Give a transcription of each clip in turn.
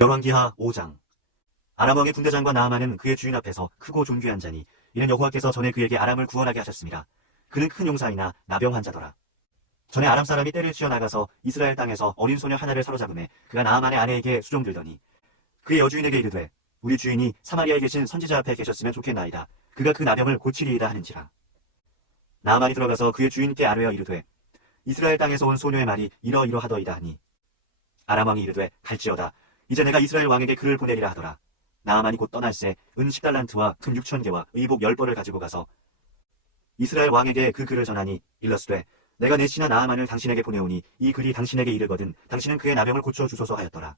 열왕기하 5장. 아람 왕의 군대장과 나아만은 그의 주인 앞에서 크고 존귀한 자니 이는 여호와께서 전에 그에게 아람을 구원하게 하셨습니다. 그는 큰 용사이나 나병 환자더라. 전에 아람 사람이 떼를 치어 나가서 이스라엘 땅에서 어린 소녀 하나를 사로잡음에 그가 나아만의 아내에게 수종들더니 그의 여주인에게 이르되 우리 주인이 사마리아에 계신 선지자 앞에 계셨으면 좋겠나이다. 그가 그 나병을 고치리이다 하는지라. 나아만이 들어가서 그의 주인께 아뢰어 이르되 이스라엘 땅에서 온 소녀의 말이 이러이러하더이다 하니 아람 왕이 이르되 갈지어다. 이제 내가 이스라엘 왕에게 그를 보내리라 하더라. 나아만이 곧 떠날새 은 10달란트와 금 6,000개와 의복 10벌을 가지고 가서 이스라엘 왕에게 그 글을 전하니 일러스되 내가 내 신하 나아만을 당신에게 보내오니 이 글이 당신에게 이르거든 당신은 그의 나병을 고쳐주소서 하였더라.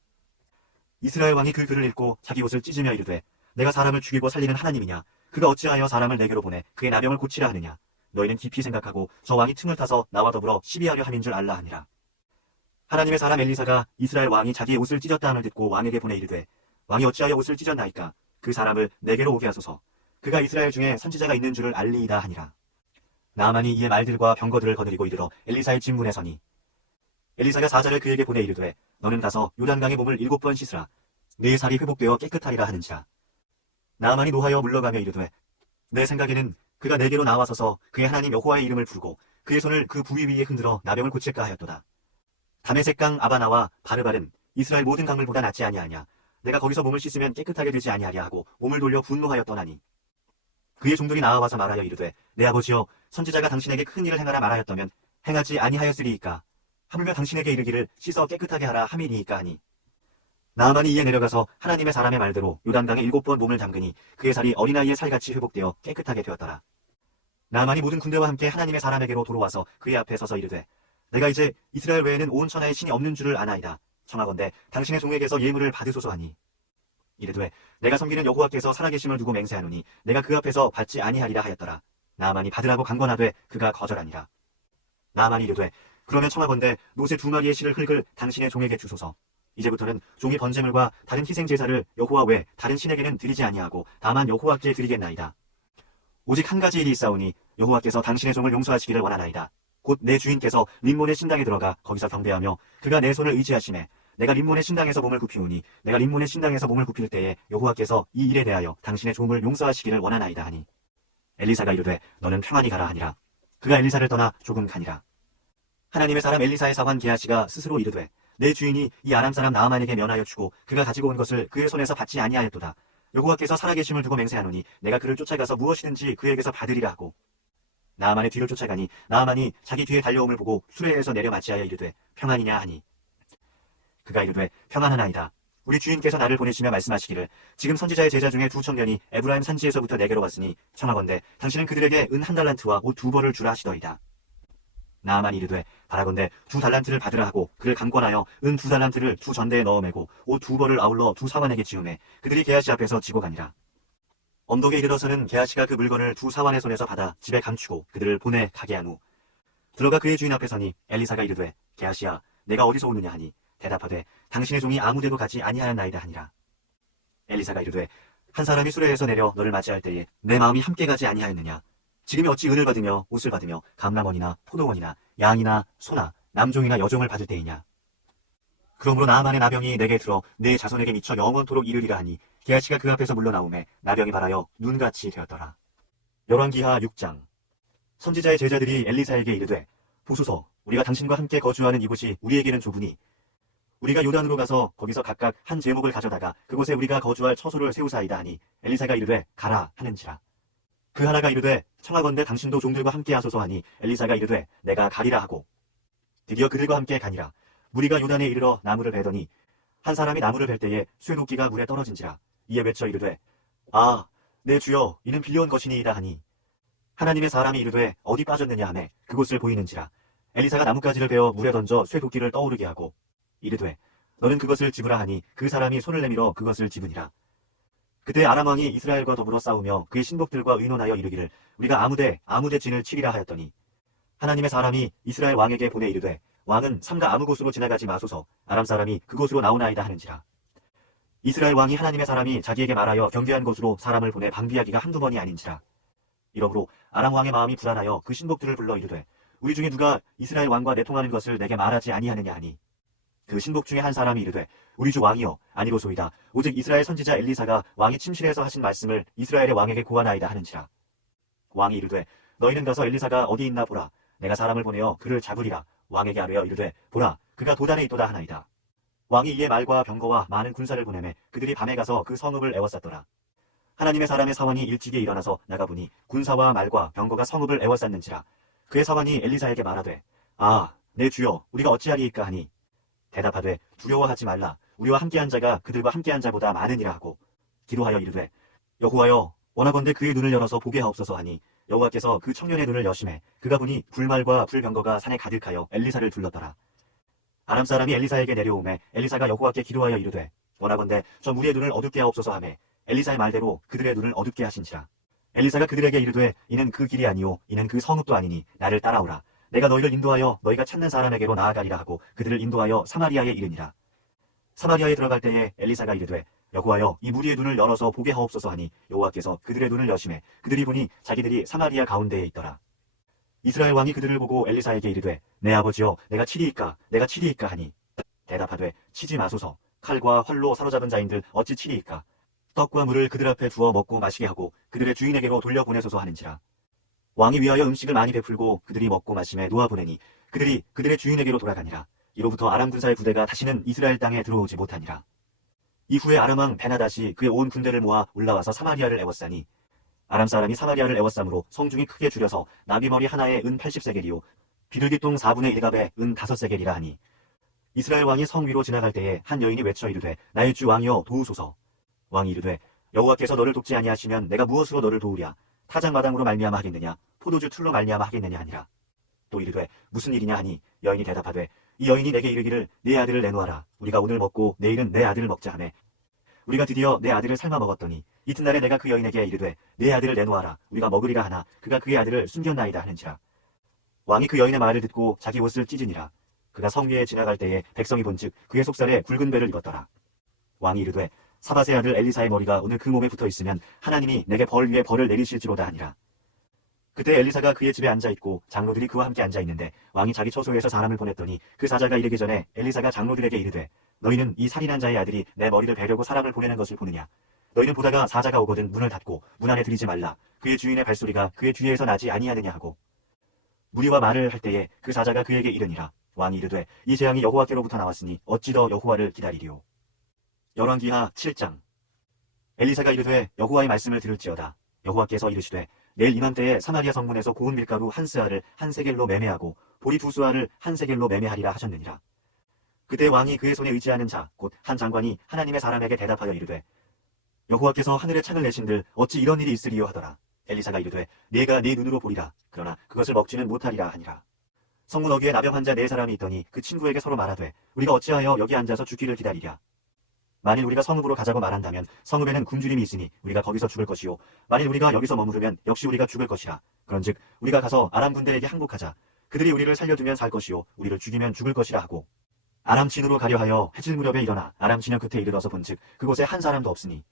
이스라엘 왕이 그 글을 읽고 자기 옷을 찢으며 이르되 내가 사람을 죽이고 살리는 하나님이냐? 그가 어찌하여 사람을 내게로 보내 그의 나병을 고치라 하느냐? 너희는 깊이 생각하고 저 왕이 틈을 타서 나와 더불어 시비하려 함인 줄 알라 하니라. 하나님의 사람 엘리사가 이스라엘 왕이 자기의 옷을 찢었다 함을 듣고 왕에게 보내 이르되 왕이 어찌하여 옷을 찢었나이까? 그 사람을 내게로 오게 하소서. 그가 이스라엘 중에 선지자가 있는 줄을 알리이다 하니라. 나아만이 이에 말들과 병거들을 거느리고 이르러 엘리사의 진문에 서니 엘리사가 사자를 그에게 보내 이르되 너는 가서 요단강에 몸을 7번 씻으라. 네 살이 회복되어 깨끗하리라 하는지라. 나아만이 노하여 물러가며 이르되 내 생각에는 그가 내게로 나와서서 그의 하나님 여호와의 이름을 부르고 그의 손을 그 부위 위에 흔들어 나병을 고칠까 하였도다. 다메섹강 아바나와 바르발은 이스라엘 모든 강물보다 낫지 아니하냐. 내가 거기서 몸을 씻으면 깨끗하게 되지 아니하랴 하고 몸을 돌려 분노하여 떠나니 그의 종들이 나와와서 말하여 이르되 내 아버지여 선지자가 당신에게 큰 일을 행하라 말하였다면 행하지 아니하였으리이까. 하물며 당신에게 이르기를 씻어 깨끗하게 하라 함이니이까 하니 나아만이 이에 내려가서 하나님의 사람의 말대로 요단강에 7번 몸을 담그니 그의 살이 어린아이의 살같이 회복되어 깨끗하게 되었더라. 나아만이 모든 군대와 함께 하나님의 사람에게로 돌아와서 그의 앞에 서서 이르되 내가 이제 이스라엘 외에는 온 천하에 신이 없는 줄을 아나이다. 청하건대 당신의 종에게서 예물을 받으소서 하니 이르되 내가 섬기는 여호와께서 살아계심을 두고 맹세하노니 내가 그 앞에서 받지 아니하리라 하였더라. 나아만이 받으라고 강권하되 그가 거절하니라. 나아만이 이르되 그러면 청하건대 노새 2마리의 실을 흙을 당신의 종에게 주소서. 이제부터는 종이 번제물과 다른 희생 제사를 여호와 외 다른 신에게는 드리지 아니하고 다만 여호와께 드리겠나이다. 오직 한 가지 일이 있사오니 여호와께서 당신의 종을 용서하시기를 원하나이다. 곧 내 주인께서 림몬의 신당에 들어가 거기서 경배하며 그가 내 손을 의지하시매 내가 림몬의 신당에서 몸을 굽히오니 내가 림몬의 신당에서 몸을 굽힐 때에 여호와께서 이 일에 대하여 당신의 종을 용서하시기를 원하나이다 하니 엘리사가 이르되 너는 평안히 가라 하니라. 그가 엘리사를 떠나 조금 가니라. 하나님의 사람 엘리사의 사환 게하시가 스스로 이르되 내 주인이 이 아람 사람 나아만에게 면하여 주고 그가 가지고 온 것을 그의 손에서 받지 아니하였도다. 여호와께서 살아계심을 두고 맹세하노니 내가 그를 쫓아가서 무엇이든지 그에게서 받으리라 하고 나아만의 뒤를 쫓아가니 나아만이 자기 뒤에 달려옴을 보고 수레에서 내려 맞이하여 이르되 평안이냐 하니 그가 이르되 평안하나이다. 우리 주인께서 나를 보내시며 말씀하시기를 지금 선지자의 제자 중에 2 청년이 에브라임 산지에서부터 내게로 왔으니 청하건대 당신은 그들에게 은 1달란트와 옷 2벌을 주라 하시더이다. 나아만이 이르되 바라건대 2달란트를 받으라 하고 그를 강권하여 은 2달란트를 2전대에 넣어 매고 옷 2벌을 아울러 2 사환에게 지우매 그들이 게하시 앞에서 지고 가니라. 언덕에 이르러서는 게하시가 그 물건을 2 사환의 손에서 받아 집에 감추고 그들을 보내 가게 한 후 들어가 그의 주인 앞에 서니 엘리사가 이르되 게하시야 내가 어디서 오느냐 하니 대답하되 당신의 종이 아무데도 가지 아니하였나이다 하니라. 엘리사가 이르되 한 사람이 수레에서 내려 너를 맞이할 때에 내 마음이 함께 가지 아니하였느냐. 지금이 어찌 은을 받으며 옷을 받으며 감람원이나 포도원이나 양이나 소나 남종이나 여종을 받을 때이냐. 그러므로 나아만의 나병이 내게 들어 내 자손에게 미쳐 영원토록 이르리라 하니 게하시가 그 앞에서 물러나오매 나병이 발하여 눈같이 되었더라. 열왕기하 6장. 선지자의 제자들이 엘리사에게 이르되 보소서 우리가 당신과 함께 거주하는 이곳이 우리에게는 좁으니 우리가 요단으로 가서 거기서 각각 한 제목을 가져다가 그곳에 우리가 거주할 처소를 세우사이다 하니 엘리사가 이르되 가라 하는지라. 그 하나가 이르되 청하건대 당신도 종들과 함께 하소서 하니 엘리사가 이르되 내가 가리라 하고 드디어 그들과 함께 가니라. 무리가 요단에 이르러 나무를 베더니 한 사람이 나무를 벨 때에 쇠도끼가 물에 떨어진지라. 이에 외쳐 이르되 아 내 주여 이는 빌려온 것이니이다 하니 하나님의 사람이 이르되 어디 빠졌느냐 하매 그곳을 보이는지라. 엘리사가 나뭇가지를 베어 물에 던져 쇠도끼를 떠오르게 하고 이르되 너는 그것을 집으라 하니 그 사람이 손을 내밀어 그것을 집으니라. 그때 아람 왕이 이스라엘과 더불어 싸우며 그의 신복들과 의논하여 이르기를 우리가 아무데 진을 치리라 하였더니 하나님의 사람이 이스라엘 왕에게 보내 이르되 왕은 삼가 아무 곳으로 지나가지 마소서 아람 사람이 그곳으로 나오나이다 하는지라. 이스라엘 왕이 하나님의 사람이 자기에게 말하여 경계한 곳으로 사람을 보내 방비하기가 한두 번이 아닌지라. 이러므로 아람 왕의 마음이 불안하여 그 신복들을 불러 이르되 우리 중에 누가 이스라엘 왕과 내통하는 것을 내게 말하지 아니하느냐 하니 그 신복 중에 한 사람이 이르되 우리 주 왕이여 아니로소이다. 오직 이스라엘 선지자 엘리사가 왕이 침실에서 하신 말씀을 이스라엘의 왕에게 고하나이다 하는지라. 왕이 이르되 너희는 가서 엘리사가 어디 있나 보라. 내가 사람을 보내어 그를 잡으리라. 왕에게 아뢰어 이르되 보라 그가 도단에 있도다 하나이다. 왕이 이에 말과 병거와 많은 군사를 보내매 그들이 밤에 가서 그 성읍을 에워쌌더라. 하나님의 사람의 사원이 일찍이 일어나서 나가보니 군사와 말과 병거가 성읍을 에워쌌는지라. 그의 사원이 엘리사에게 말하되 아 내 주여 우리가 어찌하리이까 하니 대답하되 두려워하지 말라. 우리와 함께한 자가 그들과 함께한 자보다 많으니라 하고 기도하여 이르되 여호와여 원하건대 그의 눈을 열어서 보게 하옵소서 하니 여호와께서 그 청년의 눈을 여심해 그가 보니 불말과 불병거가 산에 가득하여 엘리사를 둘렀더라. 아람 사람이 엘리사에게 내려오매 엘리사가 여호와께 기도하여 이르되 원하건대 저 무리의 눈을 어둡게 하옵소서 하매 엘리사의 말대로 그들의 눈을 어둡게 하신지라. 엘리사가 그들에게 이르되 이는 그 길이 아니오 이는 그 성읍도 아니니 나를 따라오라. 내가 너희를 인도하여 너희가 찾는 사람에게로 나아가리라 하고 그들을 인도하여 사마리아에 이르니라. 사마리아에 들어갈 때에 엘리사가 이르되 여호와여 이 무리의 눈을 열어서 보게 하옵소서 하니 여호와께서 그들의 눈을 여심해 그들이 보니 자기들이 사마리아 가운데에 있더라. 이스라엘 왕이 그들을 보고 엘리사에게 이르되 내 아버지여 내가 치리이까 내가 치리이까 하니 대답하되 치지 마소서. 칼과 활로 사로잡은 자인들 어찌 치리이까. 떡과 물을 그들 앞에 두어 먹고 마시게 하고 그들의 주인에게로 돌려보내소서 하는지라. 왕이 위하여 음식을 많이 베풀고 그들이 먹고 마심에 놓아보내니 그들이 그들의 주인에게로 돌아가니라. 이로부터 아람 군사의 부대가 다시는 이스라엘 땅에 들어오지 못하니라. 이후에 아람 왕 베나닷이 그의 온 군대를 모아 올라와서 사마리아를 에워싸니 아람 사람이 사마리아를 에워싸므로 성중이 크게 줄여서 나비머리 하나에 은 80세겔이요 비둘기똥 4분의 1갑에 은 5세겔이라 하니 이스라엘 왕이 성 위로 지나갈 때에 한 여인이 외쳐 이르되 나의 주 왕이여 도우소서. 왕이 이르되 여호와께서 너를 돕지 아니하시면 내가 무엇으로 너를 도우랴. 타작마당으로 말미암아 하겠느냐 포도주 틀로 말미암아 하겠느냐 하니라. 또 이르되 무슨 일이냐 하니 여인이 대답하되 이 여인이 내게 이르기를 네 아들을 내놓아라. 우리가 오늘 먹고 내일은 내 아들을 먹자 하매 우리가 드디어 내 아들을 삶아 먹었더니 이튿날에 내가 그 여인에게 이르되 내 아들을 내놓아라. 우리가 먹으리라 하나 그가 그의 아들을 숨겼나이다 하는지라. 왕이 그 여인의 말을 듣고 자기 옷을 찢으니라. 그가 성 위에 지나갈 때에 백성이 본즉 그의 속살에 굵은 배를 입었더라. 왕이 이르되 사밧의 아들 엘리사의 머리가 오늘 그 몸에 붙어 있으면 하나님이 내게 벌 위에 벌을 내리실지로다 하니라. 그때 엘리사가 그의 집에 앉아있고 장로들이 그와 함께 앉아있는데 왕이 자기 처소에서 사람을 보냈더니 그 사자가 이르기 전에 엘리사가 장로들에게 이르되 너희는 이 살인한 자의 아들이 내 머리를 베려고 사람을 보내는 것을 보느냐. 너희는 보다가 사자가 오거든 문을 닫고 문 안에 들이지 말라. 그의 주인의 발소리가 그의 뒤에서 나지 아니하느냐 하고 무리와 말을 할 때에 그 사자가 그에게 이르니라. 왕이 이르되 이 재앙이 여호와께로부터 나왔으니 어찌 더 여호와를 기다리리요. 열왕기하 7장. 엘리사가 이르되 여호와의 말씀을 들을지어다. 여호와께서 이르시되 내일 이맘때에 사마리아 성문에서 고운 밀가루 한 스아를 한 세겔로 매매하고 보리 두 수아를 한 세겔로 매매하리라 하셨느니라. 그때 왕이 그의 손에 의지하는 자 곧 한 장관이 하나님의 사람에게 대답하여 이르되 여호와께서 하늘에 창을 내신들 어찌 이런 일이 있으리요 하더라. 엘리사가 이르되 네가 네 눈으로 보리라. 그러나 그것을 먹지는 못하리라 하니라. 성문 어귀에 나병 환자 4사람이 있더니 그 친구에게 서로 말하되 우리가 어찌하여 여기 앉아서 죽기를 기다리랴. 만일 우리가 성읍으로 가자고 말한다면 성읍에는 굶주림이 있으니 우리가 거기서 죽을 것이요 만일 우리가 여기서 머무르면 역시 우리가 죽을 것이라. 그런즉 우리가 가서 아람 군대에게 항복하자. 그들이 우리를 살려두면 살 것이요 우리를 죽이면 죽을 것이라 하고 아람 진으로 가려 하여 해질 무렵에 일어나 아람 진영 끝에 이르러서 본즉 그곳에 한 사람도 없으니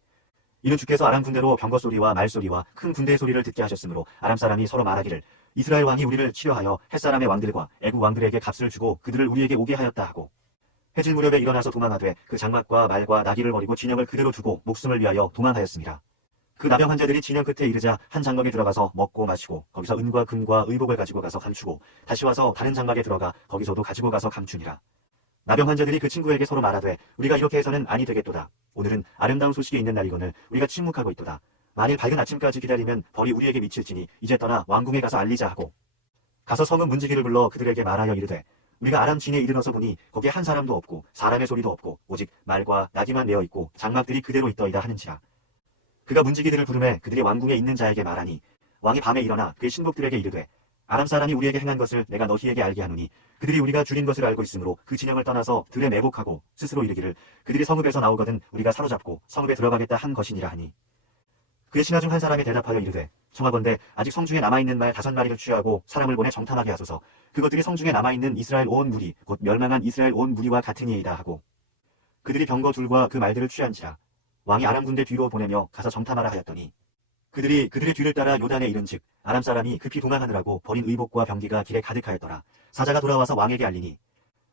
이는 주께서 아람 군대로 병거 소리와 말 소리와 큰 군대의 소리를 듣게 하셨으므로 아람 사람이 서로 말하기를 이스라엘 왕이 우리를 치려하여 햇사람의 왕들과 애국 왕들에게 값을 주고 그들을 우리에게 오게 하였다 하고 해질 무렵에 일어나서 도망하되 그 장막과 말과 나귀를 버리고 진영을 그대로 두고 목숨을 위하여 도망하였습니다. 그 나병 환자들이 진영 끝에 이르자 한 장막에 들어가서 먹고 마시고 거기서 은과 금과 의복을 가지고 가서 감추고 다시 와서 다른 장막에 들어가 거기서도 가지고 가서 감추니라. 나병 환자들이 그 친구에게 서로 말하되 우리가 이렇게 해서는 아니 되겠도다. 오늘은 아름다운 소식이 있는 날이거늘 우리가 침묵하고 있도다. 만일 밝은 아침까지 기다리면 벌이 우리에게 미칠지니 이제 떠나 왕궁에 가서 알리자 하고 가서 성읍 문지기를 불러 그들에게 말하여 이르되 우리가 아람 진에 이르러서 보니 거기에 한 사람도 없고 사람의 소리도 없고 오직 말과 나귀만 메어 있고 장막들이 그대로 있더이다 하는지라. 그가 문지기들을 부르매 그들이 왕궁에 있는 자에게 말하니 왕이 밤에 일어나 그의 신복들에게 이르되 아람 사람이 우리에게 행한 것을 내가 너희에게 알게 하노니 그들이 우리가 줄인 것을 알고 있으므로 그 진영을 떠나서 들에 매복하고 스스로 이르기를 그들이 성읍에서 나오거든 우리가 사로잡고 성읍에 들어가겠다 한 것이니라 하니 그의 신하 중 한 사람이 대답하여 이르되 청하건대 아직 성중에 남아있는 말 5마리를 취하고 사람을 보내 정탐하게 하소서. 그것들이 성중에 남아있는 이스라엘 온 무리 곧 멸망한 이스라엘 온 무리와 같으니이다 하고 그들이 병거 둘과 그 말들을 취한지라. 왕이 아람 군대 뒤로 보내며 가서 정탐하라 하였더니 그들이 그들의 뒤를 따라 요단에 이른즉 아람 사람이 급히 도망하느라고 버린 의복과 병기가 길에 가득하였더라. 사자가 돌아와서 왕에게 알리니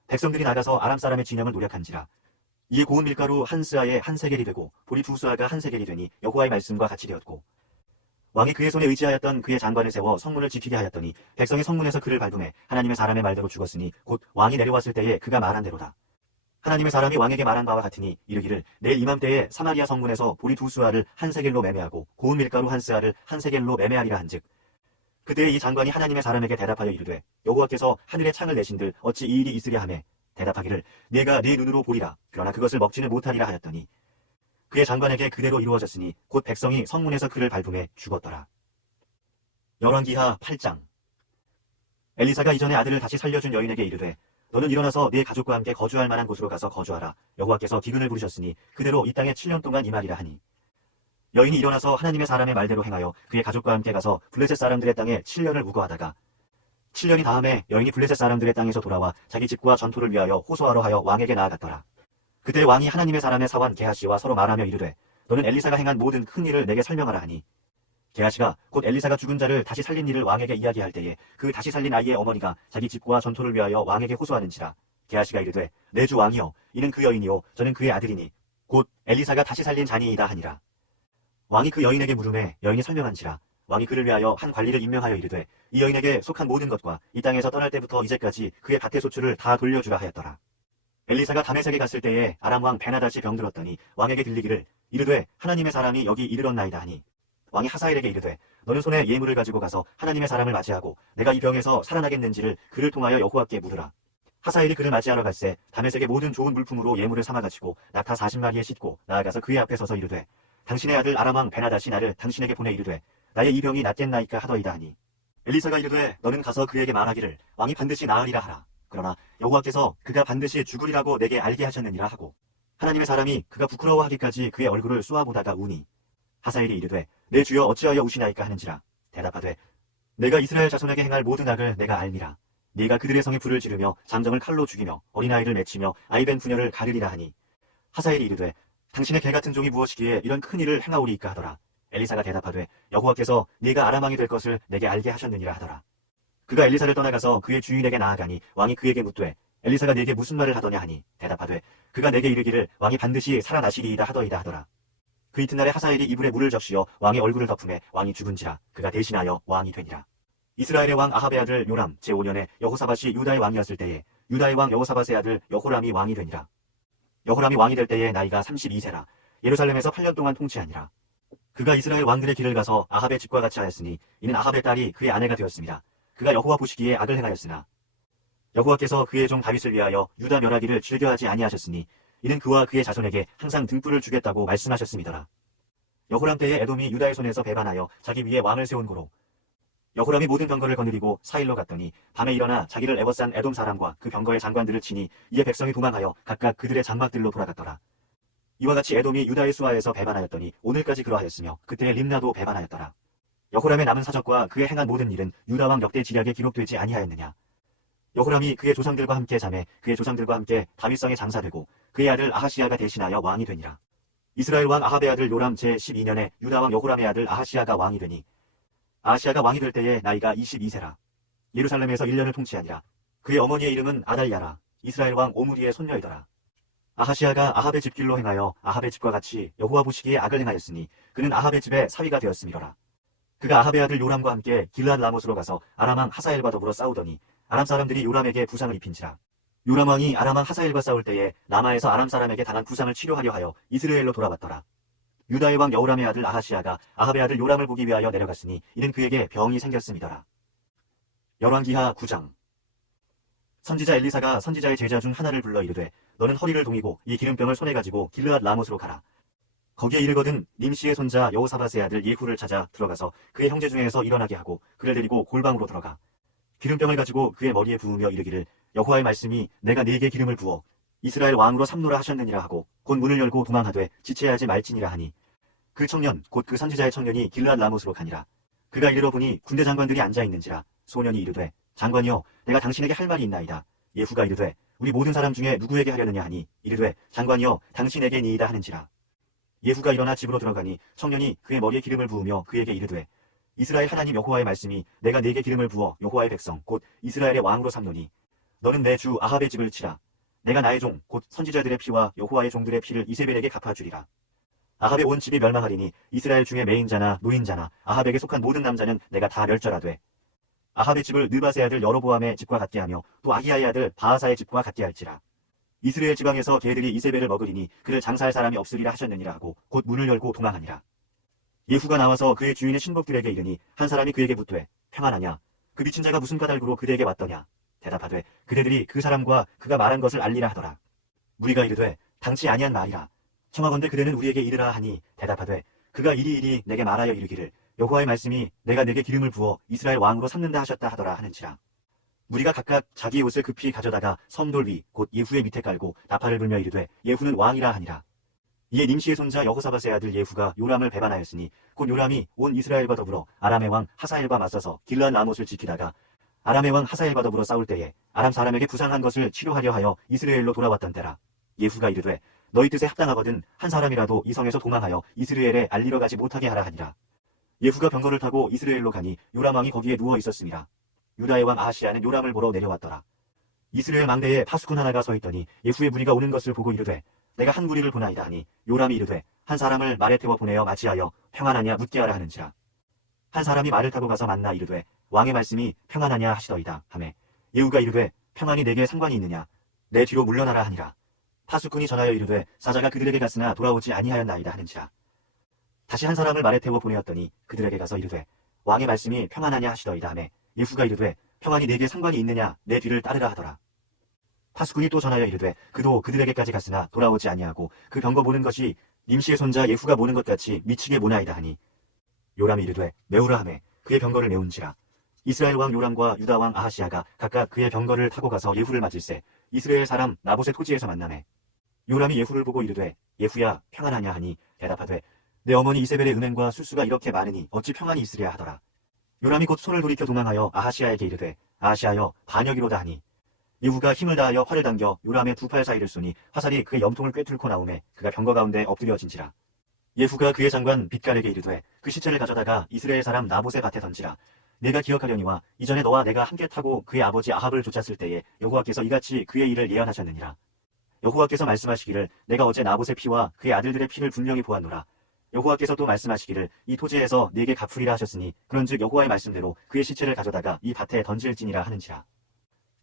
백성들이 나가서 아람 사람의 진영을 노략한지라. 이에 고운 밀가루 한 스아에 한 세겔이 되고 보리 두 스아가 한 세겔이 되니 여호와의 말씀과 같이 되었고, 왕이 그의 손에 의지하였던 그의 장관을 세워 성문을 지키게 하였더니 백성이 성문에서 그를 밟음에 하나님의 사람의 말대로 죽었으니 곧 왕이 내려왔을 때에 그가 말한 대로다. 하나님의 사람이 왕에게 말한 바와 같으니 이르기를 내일 이맘때에 사마리아 성문에서 보리 두 스아를 한 세겔로 매매하고 고운 밀가루 한 스아를 한 세겔로 매매하리라 한즉, 그때에 이 장관이 하나님의 사람에게 대답하여 이르되 여호와께서 하늘의 창을 내신들 어찌 이 일이 있으랴 하매, 대답하기를 내가 네 눈으로 보리라 그러나 그것을 먹지는 못하리라 하였더니, 그의 장관에게 그대로 이루어졌으니 곧 백성이 성문에서 그를 밟음에 죽었더라. 열왕기하 8장. 엘리사가 이전에 아들을 다시 살려준 여인에게 이르되 너는 일어나서 네 가족과 함께 거주할 만한 곳으로 가서 거주하라. 여호와께서 기근을 부르셨으니 그대로 이 땅에 7년 동안 임하리라 하니, 여인이 일어나서 하나님의 사람의 말대로 행하여 그의 가족과 함께 가서 블레셋 사람들의 땅에 7년을 우거하다가 7년이 다음에 여인이 블레셋 사람들의 땅에서 돌아와 자기 집과 전토를 위하여 호소하러 하여 왕에게 나아갔더라. 그때 왕이 하나님의 사람의 사원 게하시와 서로 말하며 이르되 너는 엘리사가 행한 모든 큰 일을 내게 설명하라 하니, 게하시가 곧 엘리사가 죽은 자를 다시 살린 일을 왕에게 이야기할 때에 그 다시 살린 아이의 어머니가 자기 집과 전토를 위하여 왕에게 호소하는지라. 게하시가 이르되 내 주 왕이여, 이는 그 여인이요 저는 그의 아들이니 곧 엘리사가 다시 살린 자니이다 하니라. 왕이 그 여인에게 물으매 여인이 설명한지라. 왕이 그를 위하여 한 관리를 임명하여 이르되 이 여인에게 속한 모든 것과 이 땅에서 떠날 때부터 이제까지 그의 밭의 소출을 다 돌려주라 하였더라. 엘리사가 다메섹에 갔을 때에 아람 왕 베나닷이 병들었더니 왕에게 들리기를 이르되 하나님의 사람이 여기 이르렀나이다 하니, 왕이 하사엘에게 이르되 너는 손에 예물을 가지고 가서 하나님의 사람을 맞이하고 내가 이 병에서 살아나겠는지를 그를 통하여 여호와께 물으라. 하사엘이 그를 맞이하러 갈새 다메섹의 모든 좋은 물품으로 예물을 삼아가지고 낙타 40마리에 싣고 나아가서 그의 앞에 서서 이르되 당신의 아들 아람 왕 베나닷이 나를 당신에게 보내 이르되 나의 이 병이 낫겠나이까 하더이다 하니, 엘리사가 이르되 너는 가서 그에게 말하기를 왕이 반드시 나으리라 하라. 그러나 여호와께서 그가 반드시 죽으리라고 내게 알게 하셨느니라 하고, 하나님의 사람이 그가 부끄러워하기까지 그의 얼굴을 쏘아보다가 우니, 하사엘이 이르되 내 주여 어찌하여 우시나이까 하는지라. 대답하되 내가 이스라엘 자손에게 행할 모든 악을 내가 알미라. 네가 그들의 성에 불을 지르며 장정을 칼로 죽이며 어린아이를 맺히며 아이벤 부녀를 가르리라 하니, 하사엘이 이르되 당신의 개같은 종이 무엇이기에 이런 큰 일을 행하오리이까 하더라. 엘리사가 대답하되 여호와께서 네가 아람 왕이 될 것을 내게 알게 하셨느니라 하더라. 그가 엘리사를 떠나가서 그의 주인에게 나아가니 왕이 그에게 묻되 엘리사가 네게 무슨 말을 하더냐 하니, 대답하되 그가 내게 이르기를 왕이 반드시 살아나시리이다 하더이다 하더라. 그 이튿날에 하사엘이 이불에 물을 적시어 왕의 얼굴을 덮음에 왕이 죽은지라. 그가 대신하여 왕이 되니라. 이스라엘의 왕 아합의 아들 요람 제5년에 여호사밧이 유다의 왕이었을 때에 유다의 왕 여호사밧의 아들 여호람이 왕이 되니라. 여호람이 왕이 될 때에 나이가 32세라. 예루살렘에서 8년 동안 통치하니라. 그가 이스라엘 왕들의 길을 가서 아합의 집과 같이 하였으니 이는 아합의 딸이 그의 아내가 되었습니다. 그가 여호와 보시기에 악을 행하였으나 여호와께서 그의 종 다윗을 위하여 유다 멸하기를 즐겨하지 아니하셨으니 이는 그와 그의 자손에게 항상 등불을 주겠다고 말씀하셨음이더라. 여호람 때에 에돔이 유다의 손에서 배반하여 자기 위에 왕을 세운 고로 여호람이 모든 병거를 거느리고 사일로 갔더니 밤에 일어나 자기를 애워싼 에돔 사람과 그 병거의 장관들을 치니 이에 백성이 도망하여 각각 그들의 장막들로 돌아갔더라. 이와 같이 에돔이 유다의 수하에서 배반하였더니 오늘까지 그러하였으며 그때의 림나도 배반하였더라. 여호람의 남은 사적과 그의 행한 모든 일은 유다 왕 역대 지략에 기록되지 아니하였느냐. 여호람이 그의 조상들과 함께 자매 그의 조상들과 함께 다윗성에 장사되고 그의 아들 아하시야가 대신하여 왕이 되니라. 이스라엘 왕 아합의 아들 요람 제12년에 유다 왕 여호람의 아들 아하시야가 왕이 되니, 아하시야가 왕이 될 때에 나이가 22세라. 예루살렘에서 1년을 통치하니라. 그의 어머니의 이름은 아달랴라. 이스라엘 왕 오므리의 손녀이더라. 아하시야가 아합의 집길로 행하여 아합의 집과 같이 여호와 보시기에 악을 행하였으니 그는 아합의 집에 사위가 되었음이로라. 그가 아합의 아들 요람과 함께 길르앗 라못으로 가서 아람 왕 하사엘과 더불어 싸우더니 아람 사람들이 요람에게 부상을 입힌지라. 요람 왕이 아람 왕 하사엘과 싸울 때에 라마에서 아람 사람에게 당한 부상을 치료하려 하여 이스라엘로 돌아왔더라. 유다의 왕 여호람의 아들 아하시야가 아합의 아들 요람을 보기 위하여 내려갔으니 이는 그에게 병이 생겼음이더라. 열왕기하 9장. 선지자 엘리사가 선지자의 제자 중 하나를 불러 이르되 너는 허리를 동이고 이 기름병을 손에 가지고 길르앗 라못으로 가라. 거기에 이르거든 님시의 손자 여호사밧의 아들 예후를 찾아 들어가서 그의 형제 중에서 일어나게 하고 그를 데리고 골방으로 들어가 기름병을 가지고 그의 머리에 부으며 이르기를 여호와의 말씀이 내가 네게 기름을 부어 이스라엘 왕으로 삼노라 하셨느니라 하고 곧 문을 열고 도망하되 지체하지 말지니라 하니, 그 청년 곧 그 선지자의 청년이 길르앗 라못으로 가니라. 그가 이르러 보니 군대 장관들이 앉아 있는지라. 소년이 이르되 장관이여 내가 당신에게 할 말이 있나이다. 예후가 이르되 우리 모든 사람 중에 누구에게 하려느냐 하니 이르되 장관이여 당신에게니이다 하는지라. 예후가 일어나 집으로 들어가니 청년이 그의 머리에 기름을 부으며 그에게 이르되 이스라엘 하나님 여호와의 말씀이 내가 네게 기름을 부어 여호와의 백성 곧 이스라엘의 왕으로 삼노니 너는 내 주 아합의 집을 치라. 내가 나의 종 곧 선지자들의 피와 여호와의 종들의 피를 이세벨에게 갚아주리라. 아합의 온 집이 멸망하리니 이스라엘 중에 매인자나 노인자나 아합에게 속한 모든 남자는 내가 다 멸절하되 아합의 집을 느밧의 아들 여로보암의 집과 같게 하며 또 아히야의 아들 바하사의 집과 같게 할지라. 이스라엘 지방에서 개들이 이세벨을 먹으리니 그를 장사할 사람이 없으리라 하셨느니라 하고 곧 문을 열고 도망하니라. 예후가 나와서 그의 주인의 신복들에게 이르니 한 사람이 그에게 묻되 평안하냐? 그 미친 자가 무슨 까닭으로 그대에게 왔더냐? 대답하되 그대들이 그 사람과 그가 말한 것을 알리라 하더라. 무리가 이르되 당치 아니한 말이라. 청하건대 그대는 우리에게 이르라 하니 대답하되 그가 이리 내게 말하여 이르기를 여호와의 말씀이 내가 내게 기름을 부어 이스라엘 왕으로 삼는다 하셨다 하더라 하는지라. 무리가 각각 자기의 옷을 급히 가져다가 섬돌 위 곧 예후의 밑에 깔고 나팔을 불며 이르되 예후는 왕이라 하니라. 이에 nim시의 손자 여호사밧의 아들 예후가 요람을 배반하였으니 곧 요람이 온 이스라엘과 더불어 아람의 왕 하사엘과 맞서서 길르앗 라못을 지키다가 아람의 왕 하사엘과 더불어 싸울 때에 아람 사람에게 부상한 것을 치료하려 하여 이스라엘로 돌아왔던 때라. 예후가 이르되 너희 뜻에 합당하거든 한 사람이라도 이 성에서 도망하여 이스라엘에 알리러 가지 못하게 하라 하니라. 예후가 병거를 타고 이스라엘로 가니 요람 왕이 거기에 누워 있었습니다. 유다의 왕 아하시야는 요람을 보러 내려왔더라. 이스라엘 망대에 파수꾼 하나가 서 있더니 예후의 무리가 오는 것을 보고 이르되 내가 한 무리를 보나이다 하니 요람이 이르되 한 사람을 말에 태워 보내어 맞이하여 평안하냐 묻게 하라 하는지라. 한 사람이 말을 타고 가서 만나 이르되 왕의 말씀이 평안하냐 하시더이다 하매 예후가 이르되 평안이 내게 상관이 있느냐 내 뒤로 물러나라 하니라. 파수꾼이 전하여 이르되 사자가 그들에게 갔으나 돌아오지 아니하였나이다 하는지라. 다시 한 사람을 말에 태워 보내었더니 그들에게 가서 이르되 왕의 말씀이 평안하냐 하시더이다 하매 예후가 이르되 평안이 내게 상관이 있느냐 내 뒤를 따르라 하더라. 파수꾼이 또 전하여 이르되 그도 그들에게까지 갔으나 돌아오지 아니하고 그 병거 보는 것이 nim시의 손자 예후가 보는 것 같이 미치게 보나이다 하니 요람이 이르되 메우라 하매 그의 병거를 메운지라. 이스라엘 왕 요람과 유다 왕 아하시야가 각각 그의 병거를 타고 가서 예후를 맞을세 이스라엘 사람 나봇의 토지에서 만나매 요람이 예후를 보고 이르되 예후야 평안하냐 하니 대답하되 내 어머니 이세벨의 은행과 술수가 이렇게 많으니 어찌 평안이 있으랴 하더라. 요람이 곧 손을 돌이켜 도망하여 아하시야에게 이르되 아하시야여 반역이로다 하니 예후가 힘을 다하여 활을 당겨 요람의 두 팔 사이를 쏘니 화살이 그의 염통을 꿰뚫고 나오매 그가 병거 가운데 엎드려진지라. 예후가 그의 장관 빗갈에게 이르되 그 시체를 가져다가 이스라엘 사람 나봇의 밭에 던지라. 내가 기억하려니와 이전에 너와 내가 함께 타고 그의 아버지 아합을 쫓았을 때에 여호와께서 이같이 그의 일을 예언하셨느니라. 여호와께서 말씀하시기를 내가 어제 나봇의 피와 그의 아들들의 피를 분명히 보았노라. 여호와께서 또 말씀하시기를 이 토지에서 네게 갚으리라 하셨으니 그런즉 여호와의 말씀대로 그의 시체를 가져다가 이 밭에 던질지니라 하는지라.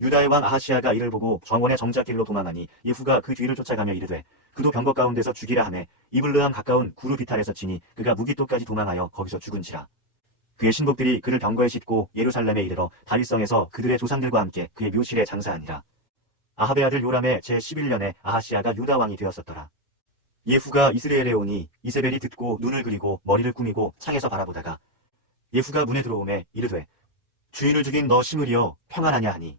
유다의 왕 아하시야가 이를 보고 정원의 정작길로 도망하니 예후가 그 뒤를 쫓아가며 이르되 그도 병거 가운데서 죽이라 하매 이블르함 가까운 구루 비탈에서 치니 그가 무기토까지 도망하여 거기서 죽은지라. 그의 신복들이 그를 병거에 싣고 예루살렘에 이르러 다윗성에서 그들의 조상들과 함께 그의 묘실에 장사하니라. 아합의 아들 요람의 제11년에 아하시야가 유다 왕이 되었었더라. 예후가 이스라엘에 오니 이세벨이 듣고 눈을 그리고 머리를 꾸미고 창에서 바라보다가 예후가 문에 들어오매 이르되 주인을 죽인 너 시므리여 평안하냐 하니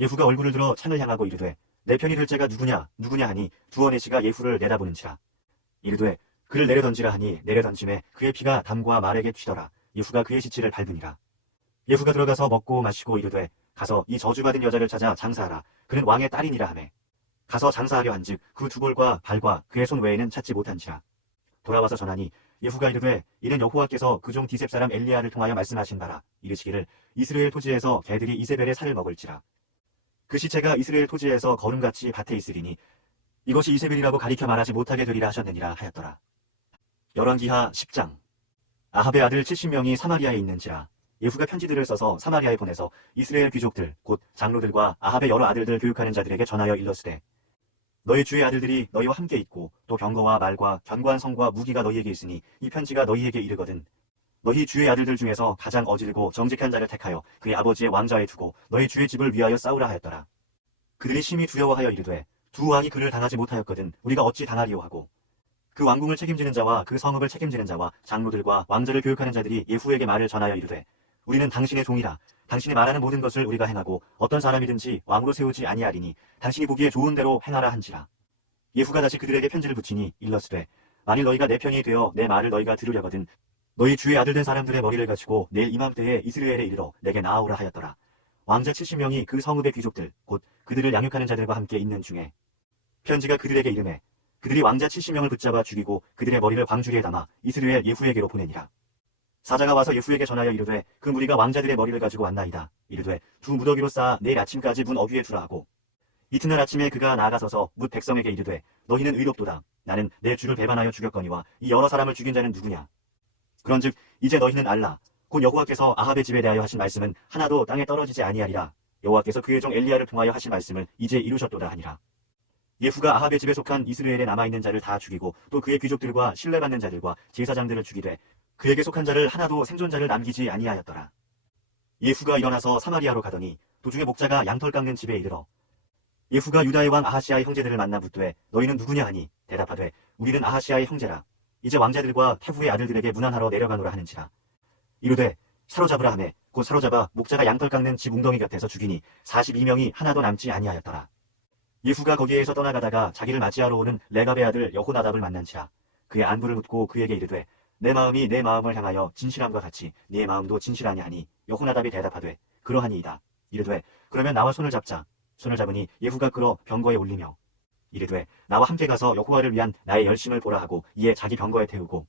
예후가 얼굴을 들어 창을 향하고 이르되 내 편이 될 자가 누구냐 하니 두어 내시가 예후를 내다보는지라. 이르되 그를 내려던지라 하니 내려던짐에 그의 피가 담과 말에게 튀더라. 예후가 그의 시체를 밟으니라. 예후가 들어가서 먹고 마시고 이르되 가서 이 저주받은 여자를 찾아 장사하라. 그는 왕의 딸이니라 하매 가서 장사하려 한즉 그 두 볼과 발과 그의 손 외에는 찾지 못한지라. 돌아와서 전하니 예후가 이르되 이는 여호와께서 그 종 디셉 사람 엘리야를 통하여 말씀하신 바라. 이르시기를 이스라엘 토지에서 개들이 이세벨의 살을 먹을지라. 그 시체가 이스라엘 토지에서 거름같이 밭에 있으리니 이것이 이세벨이라고 가리켜 말하지 못하게 되리라 하셨느니라 하였더라. 열왕기하 10장. 아합의 아들 70명이 사마리아에 있는지라. 예후가 편지들을 써서 사마리아에 보내서 이스라엘 귀족들 곧 장로들과 아합의 여러 아들들 교육하는 자들에게 전하여 일렀으되 너희 주의 아들들이 너희와 함께 있고 또 병거와 말과 견고한 성과 무기가 너희에게 있으니 이 편지가 너희에게 이르거든 너희 주의 아들들 중에서 가장 어질고 정직한 자를 택하여 그의 아버지의 왕좌에 두고 너희 주의 집을 위하여 싸우라 하였더라. 그들이 심히 두려워하여 이르되 두 왕이 그를 당하지 못하였거든 우리가 어찌 당하리요 하고 그 왕궁을 책임지는 자와 그 성읍을 책임지는 자와 장로들과 왕자를 교육하는 자들이 예후에게 말을 전하여 이르되 우리는 당신의 종이라. 당신이 말하는 모든 것을 우리가 행하고 어떤 사람이든지 왕으로 세우지 아니하리니 당신이 보기에 좋은 대로 행하라 한지라. 예후가 다시 그들에게 편지를 붙이니 일러스되 만일 너희가 내 편이 되어 내 말을 너희가 들으려거든 너희 주의 아들 된 사람들의 머리를 가지고 내일 이맘때에 이스라엘에 이르러 내게 나아오라 하였더라. 왕자 70명이 그 성읍의 귀족들 곧 그들을 양육하는 자들과 함께 있는 중에 편지가 그들에게 이르매 그들이 왕자 70명을 붙잡아 죽이고 그들의 머리를 광주리에 담아 이스라엘 예후에게로 보내니라. 사자가 와서 예후에게 전하여 이르되 그 무리가 왕자들의 머리를 가지고 왔나이다. 이르되 두 무더기로 쌓아 내일 아침까지 문 어귀에 두라 하고 이튿날 아침에 그가 나아가서서 뭇 백성에게 이르되 너희는 의롭도다. 나는 내 주를 배반하여 죽였거니와 이 여러 사람을 죽인 자는 누구냐. 그런즉 이제 너희는 알라. 곧 여호와께서 아합의 집에 대하여 하신 말씀은 하나도 땅에 떨어지지 아니하리라. 여호와께서 그의 종 엘리야를 통하여 하신 말씀을 이제 이루셨도다 하니라. 예후가 아합의 집에 속한 이스라엘에 남아있는 자를 다 죽이고 또 그의 귀족들과 신뢰받는 자들과 제사장들을 죽이되 그에게 속한 자를 하나도 생존자를 남기지 아니하였더라. 예후가 일어나서 사마리아로 가더니 도중에 목자가 양털 깎는 집에 이르러 예후가 유다의 왕 아하시아의 형제들을 만나 묻되 너희는 누구냐 하니 대답하되 우리는 아하시아의 형제라. 이제 왕자들과 태후의 아들들에게 문안하러 내려가노라 하는지라. 이르되 사로잡으라 하매 곧 사로잡아 목자가 양털 깎는 집 웅덩이 곁에서 죽이니 42명이 하나도 남지 아니하였더라. 예후가 거기에서 떠나가다가 자기를 맞이하러 오는 레갑의 아들 여호나답을 만난지라. 그의 안부를 묻고 그에게 이르되 내 마음이 내 마음을 향하여 진실함과 같이 네 마음도 진실하냐 하니 여호나답이 대답하되 그러하니이다. 이르되 그러면 나와 손을 잡자. 손을 잡으니 예후가 끌어 병거에 올리며 이르되 나와 함께 가서 여호와를 위한 나의 열심을 보라 하고 이에 자기 병거에 태우고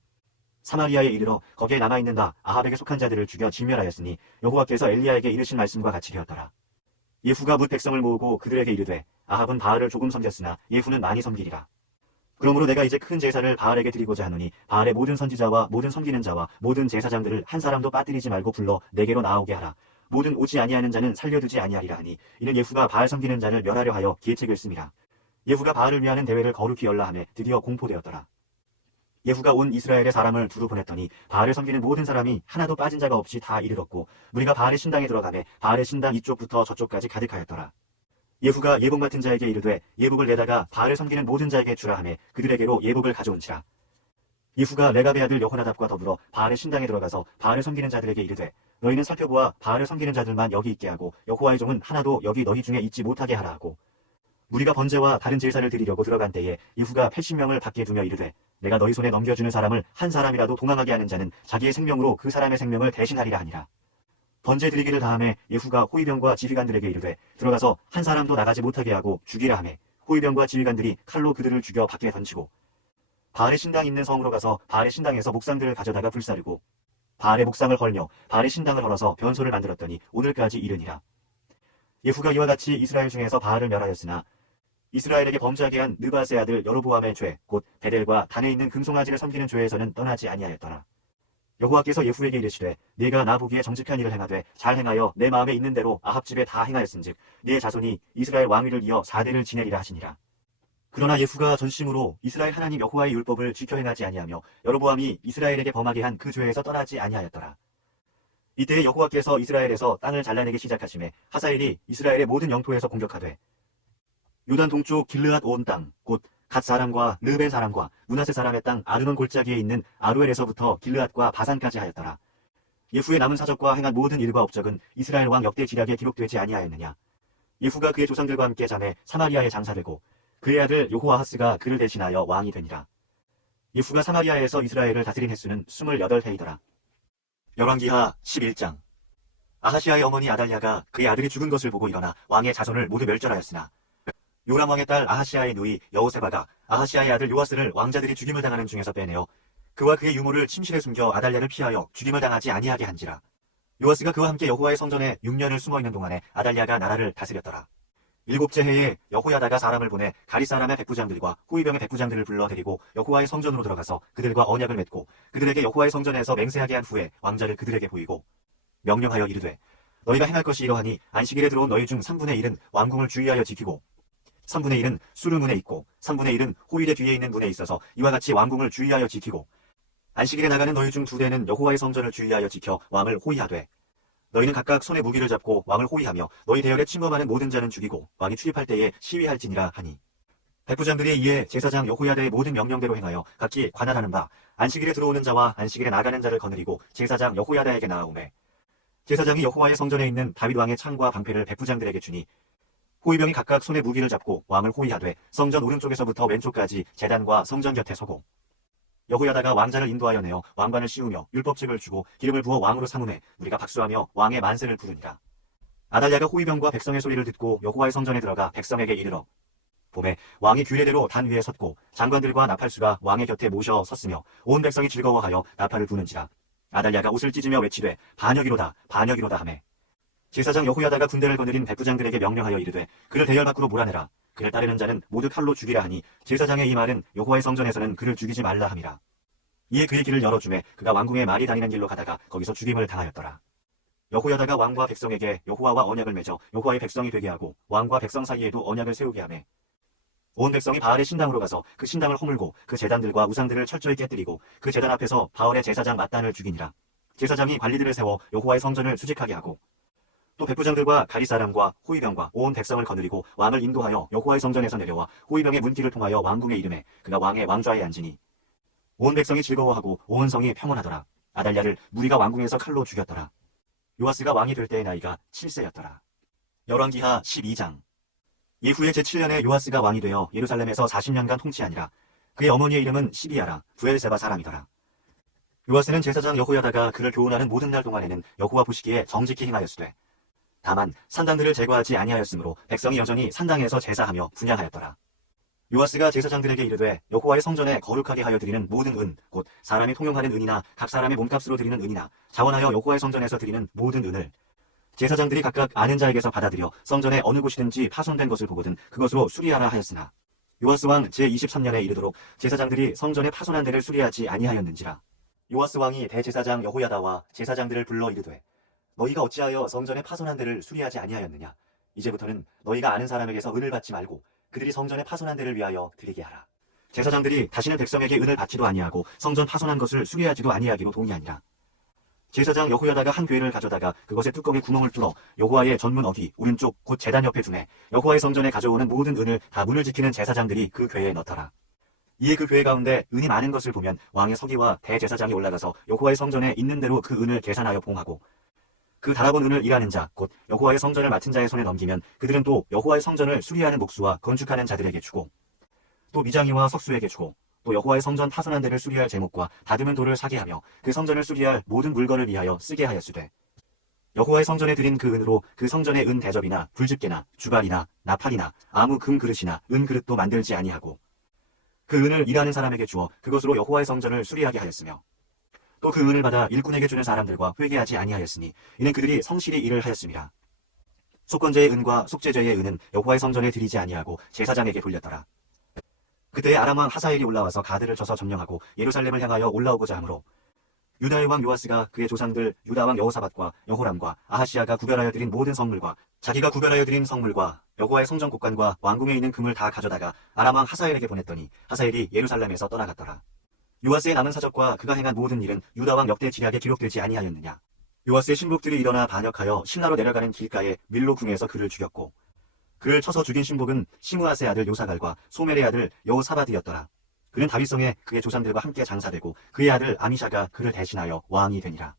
사마리아에 이르러 거기에 남아있는 다 아합에게 속한 자들을 죽여 진멸하였으니 여호와께서 엘리야에게 이르신 말씀과 같이 되었더라. 예후가 뭇 백성을 모으고 그들에게 이르되 아합은 바알을 조금 섬겼으나 예후는 많이 섬기리라. 그러므로 내가 이제 큰 제사를 바알에게 드리고자 하노니 바알의 모든 선지자와 모든 섬기는 자와 모든 제사장들을 한 사람도 빠뜨리지 말고 불러 내게로 나오게 하라. 모든 오지 아니하는 자는 살려두지 아니하리라 하니 이는 예후가 바알 섬기는 자를 멸하려 하여 계책을 씁니다. 예후가 바알을 위하는 대회를 거룩히 열라 하매 드디어 공포되었더라. 예후가 온 이스라엘의 사람을 두루 보냈더니 바알을 섬기는 모든 사람이 하나도 빠진 자가 없이 다 이르렀고 무리가 바알의 신당에 들어가매 바알의 신당 이쪽부터 저쪽까지 가득하였더라. 예후가 예복 맡은 자에게 이르되 예복을 내다가 바알을 섬기는 모든 자에게 주라 하매 그들에게로 예복을 가져온지라. 예후가 레갑의 아들 여호나답과 더불어 바알의 신당에 들어가서 바알을 섬기는 자들에게 이르되 너희는 살펴보아 바알을 섬기는 자들만 여기 있게 하고 여호와의 종은 하나도 여기 너희 중에 있지 못하게 하라 하고 무리가 번제와 다른 제사를 드리려고 들어간 때에 예후가 80명을 밖에 두며 이르되 내가 너희 손에 넘겨주는 사람을 한 사람이라도 도망하게 하는 자는 자기의 생명으로 그 사람의 생명을 대신하리라 하니라. 번제 드리기를 다하매 예후가 호위병과 지휘관들에게 이르되 들어가서 한 사람도 나가지 못하게 하고 죽이라 하매 호위병과 지휘관들이 칼로 그들을 죽여 밖에 던지고 바알의 신당 있는 성으로 가서 바알의 신당에서 목상들을 가져다가 불사르고 바알의 목상을 헐며 바알의 신당을 헐어서 변소를 만들었더니 오늘까지 이르니라. 예후가 이와 같이 이스라엘 중에서 바알을 멸하였으나 이스라엘에게 범죄하게 한 느밧의 아들 여로보암의 죄 곧 베델과 단에 있는 금송아지를 섬기는 죄에서는 떠나지 아니하였더라. 여호와께서 예후에게 이르시되 네가 나 보기에 정직한 일을 행하되 잘 행하여 내 마음에 있는 대로 아합 집에 다 행하였은즉 네 자손이 이스라엘 왕위를 이어 4대를 지내리라 하시니라. 그러나 예후가 전심으로 이스라엘 하나님 여호와의 율법을 지켜 행하지 아니하며 여로보암이 이스라엘에게 범하게 한 그 죄에서 떠나지 아니하였더라. 이때 여호와께서 이스라엘에서 땅을 잘라내기 시작하심에 하사엘이 이스라엘의 모든 영토에서 공격하되 요단 동쪽 길르앗 온 땅 곧 갓 사람과 르벤 사람과 므낫세 사람의 땅 아르논 골짜기에 있는 아루엘에서부터 길르앗과 바산까지 하였더라. 예후의 남은 사적과 행한 모든 일과 업적은 이스라엘 왕 역대 지략에 기록되지 아니하였느냐. 예후가 그의 조상들과 함께 잠에 사마리아에 장사되고 그의 아들 여호아하스가 그를 대신하여 왕이 되니라. 예후가 사마리아에서 이스라엘을 다스린 횟수는 28해이더라. 열왕기하 11장. 아하시아의 어머니 아달랴가 그의 아들이 죽은 것을 보고 일어나 왕의 자손을 모두 멸절하였으나 요람 왕의 딸 아하시아의 누이 여호세바가 아하시아의 아들 요아스를 왕자들이 죽임을 당하는 중에서 빼내어 그와 그의 유모를 침실에 숨겨 아달랴를 피하여 죽임을 당하지 아니하게 한지라. 요아스가 그와 함께 여호와의 성전에 6년을 숨어있는 동안에 아달랴가 나라를 다스렸더라. 7째 해에 여호야다가 사람을 보내 가리 사람의 백부장들과 호위병의 백부장들을 불러 데리고 여호와의 성전으로 들어가서 그들과 언약을 맺고 그들에게 여호와의 성전에서 맹세하게 한 후에 왕자를 그들에게 보이고 명령하여 이르되 너희가 행할 것이 이러하니 안식일에 들어온 너희 중 3분의 1은 왕궁을 주의하여 지키고 3분의 1은 수르문에 있고 3분의 1은 호일의 뒤에 있는 문에 있어서 이와 같이 왕궁을 주의하여 지키고 안식일에 나가는 너희 중 2대는 여호와의 성전을 주의하여 지켜 왕을 호위하되 너희는 각각 손에 무기를 잡고 왕을 호위하며 너희 대열에 침범하는 모든 자는 죽이고 왕이 출입할 때에 시위할지니라 하니 백부장들이 이에 제사장 여호야다의 모든 명령대로 행하여 각기 관할하는 바 안식일에 들어오는 자와 안식일에 나가는 자를 거느리고 제사장 여호야다에게 나아오매 제사장이 여호와의 성전에 있는 다윗 왕의 창과 방패를 백부장들에게 주니 호위병이 각각 손에 무기를 잡고 왕을 호위하되 성전 오른쪽에서부터 왼쪽까지 제단과 성전 곁에 서고 여호야다가 왕자를 인도하여 내어 왕관을 씌우며 율법책을 주고 기름을 부어 왕으로 삼음해 우리가 박수하며 왕의 만세를 부르니라. 아달랴가 호위병과 백성의 소리를 듣고 여호와의 성전에 들어가 백성에게 이르러 봄에 왕이 규례대로 단 위에 섰고 장관들과 나팔수가 왕의 곁에 모셔 섰으며 온 백성이 즐거워하여 나팔을 부는지라. 아달랴가 옷을 찢으며 외치되 반역이로다 반역이로다 하매 제사장 여호야다가 군대를 거느린 백부장들에게 명령하여 이르되 그를 대열 밖으로 몰아내라. 그를 따르는 자는 모두 칼로 죽이라 하니 제사장의 이 말은 여호와의 성전에서는 그를 죽이지 말라 함이라. 이에 그의 길을 열어주매 그가 왕궁에 말이 다니는 길로 가다가 거기서 죽임을 당하였더라. 여호야다가 왕과 백성에게 여호와와 언약을 맺어 여호와의 백성이 되게 하고 왕과 백성 사이에도 언약을 세우게 하매 온 백성이 바알의 신당으로 가서 그 신당을 허물고 그 제단들과 우상들을 철저히 깨뜨리고 그 제단 앞에서 바알의 제사장 맏단을 죽이니라. 제사장이 관리들을 세워 여호와의 성전을 수직하게 하고 또 백부장들과 가리사람과 호위병과 온 백성을 거느리고 왕을 인도하여 여호와의 성전에서 내려와 호위병의 문길을 통하여 왕궁에 이르매 그가 왕의 왕좌에 앉으니 온 백성이 즐거워하고 온 성이 평온하더라. 아달랴를 무리가 왕궁에서 칼로 죽였더라. 요아스가 왕이 될 때의 나이가 7세였더라. 열왕기하 12장. 이후에 제7년에 요아스가 왕이 되어 예루살렘에서 40년간 통치하니라. 그의 어머니의 이름은 시비야라. 부엘세바 사람이더라. 요아스는 제사장 여호야다가 그를 교훈하는 모든 날 동안에는 여호와 보시기에 정직히 행하였으되 다만 산당들을 제거하지 아니하였으므로 백성이 여전히 산당에서 제사하며 분향하였더라. 요아스가 제사장들에게 이르되 여호와의 성전에 거룩하게 하여 드리는 모든 은 곧 사람이 통용하는 은이나 각 사람의 몸값으로 드리는 은이나 자원하여 여호와의 성전에서 드리는 모든 은을 제사장들이 각각 아는 자에게서 받아들여 성전의 어느 곳이든지 파손된 것을 보거든 그것으로 수리하라 하였으나 요아스 왕 제23년에 이르도록 제사장들이 성전의 파손한 데를 수리하지 아니하였는지라. 요아스 왕이 대제사장 여호야다와 제사장들을 불러 이르되 너희가 어찌하여 성전의 파손한 데를 수리하지 아니하였느냐. 이제부터는 너희가 아는 사람에게서 은을 받지 말고 그들이 성전의 파손한 데를 위하여 드리게 하라. 제사장들이 다시는 백성에게 은을 받지도 아니하고 성전 파손한 것을 수리하지도 아니하기로 동의하니라. 제사장 여호야다가 한 궤를 가져다가 그것의 뚜껑에 구멍을 뚫어 여호와의 전문 어귀 오른쪽 곧 제단 옆에 두매 여호와의 성전에 가져오는 모든 은을 다 문을 지키는 제사장들이 그 궤에 넣더라. 이에 그 궤 가운데 은이 많은 것을 보면 왕의 서기와 대제사장이 올라가서 여호와의 성전에 있는 대로 그 은을 계산하여 봉하고 그 달아본 은을 일하는 자 곧 여호와의 성전을 맡은 자의 손에 넘기면 그들은 또 여호와의 성전을 수리하는 목수와 건축하는 자들에게 주고 또 미장이와 석수에게 주고 또 여호와의 성전 파손한 데를 수리할 제목과 다듬은 돌을 사게 하며 그 성전을 수리할 모든 물건을 위하여 쓰게 하였으되 여호와의 성전에 드린 그 은으로 그 성전의 은 대접이나 불집게나 주발이나 나팔이나 아무 금 그릇이나 은 그릇도 만들지 아니하고 그 은을 일하는 사람에게 주어 그것으로 여호와의 성전을 수리하게 하였으며 또 그 은을 받아 일꾼에게 주는 사람들과 회개하지 아니하였으니 이는 그들이 성실히 일을 하였음이라. 속건제의 은과 속죄제의 은은 여호와의 성전에 드리지 아니하고 제사장에게 돌렸더라. 그때에 아람 왕 하사엘이 올라와서 가드를 쳐서 점령하고 예루살렘을 향하여 올라오고자 하므로 유다의 왕 요아스가 그의 조상들 유다 왕 여호사밧과 여호람과 아하시아가 구별하여 드린 모든 성물과 자기가 구별하여 드린 성물과 여호와의 성전 곡관과 왕궁에 있는 금을 다 가져다가 아람 왕 하사엘에게 보냈더니 하사엘이 예루살렘에서 떠나갔더라. 요아스의 남은 사적과 그가 행한 모든 일은 유다 왕 역대 지략에 기록되지 아니하였느냐. 요아스의 신복들이 일어나 반역하여 실나로 내려가는 길가에 밀로 궁에서 그를 죽였고 그를 쳐서 죽인 신복은 시므아스의 아들 요사갈과 소멜의 아들 여호사밧이었더라. 그는 다윗성에 그의 조상들과 함께 장사되고 그의 아들 아미샤가 그를 대신하여 왕이 되니라.